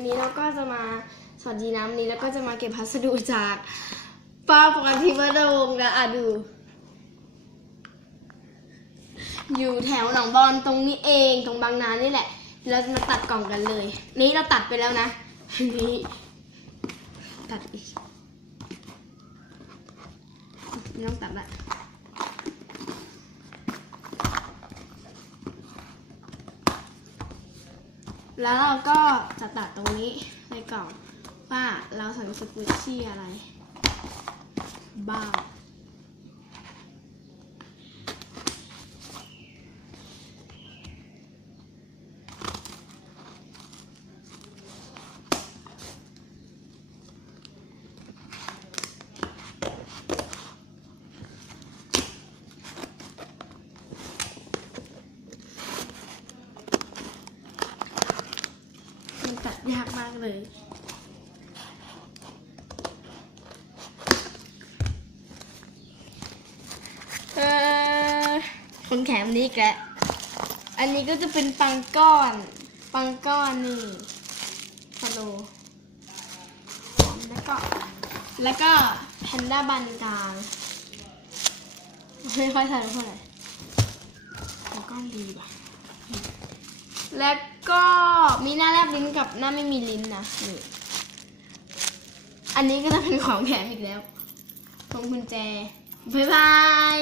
วันนี้เราก็จะมาสวัสดีน้ำนี้แล้วก็จะมาเก็บพัสดุจากป้าปกติวดวงศ์นะอะดู อยู่แถวหนองบอนตรงนี้เองตรงบางนานี่แหละ เราจะมาตัดกล่องกันเลย นี้เราตัดไปแล้วนะนี้ตัดอีกไม่ต้องตัดละ แล้วเราก็จะตัดตรงนี้ในกล่องว่าเราใส่สกุชชี่อะไรบ้าง ตัดยากมากเลย เออคนแขมนี้แกลอันนี้ก็จะเป็นปังก้อน ปังก้อนนี่ฮัลโหลแล้วก็ แล้วก็แพนด้าบันกลางไม่ค่อยทันเท่าไหร่แล้วก็ดีว่ะ แล้วก็มีหน้าแลบลิ้นกับหน้าไม่มีลิ้นนะนี่อันนี้ก็จะเป็นของแถมอีกแล้วพวงกุญแจ บ๊ายบาย